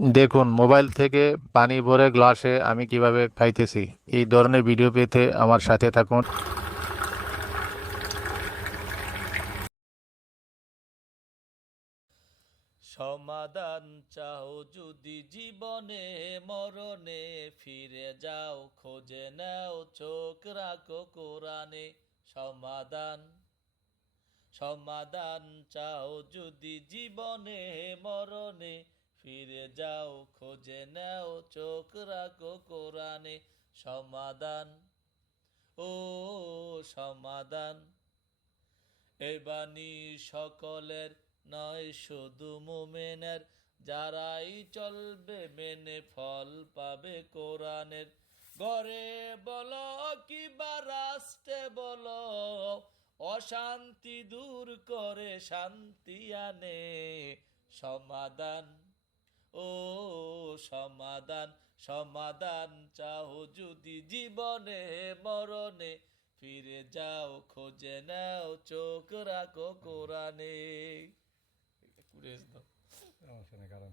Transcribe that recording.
দেখুন, মোবাইল থেকে পানি ভরে গ্লাসে আমি কিভাবে খাইতেছি। এই ধরনের ভিডিও পেতে আমার সাথে থাকুন। সমাধান চাও যদি জীবনে মরণে, ফিরে যাও খোঁজে নাও চোখ রাখো কোরআনে। সমাধান সমাধান চাও যদি জীবনে মরণে, ফিরে যাও খোঁজে নাও চোখ রাখো কোরআনে। সমাধান, ও সমাধান, এ বাণী সকলের নয় শুধু মুমিনের, যারাই চলবে মেনে ফল পাবে কোরআনের। ঘরে বলো কিবা রাষ্ট্রে বলো, অশান্তি দূর করে শান্তি আনে। সমাধান, ও সমাধান, সমাধান চাও যদি জীবনে মরণে, ফিরে যাও খোঁজে নাও চোখ রাখো কোরআনে। কুরেশ দাও। সমস্যা নেই, কারণ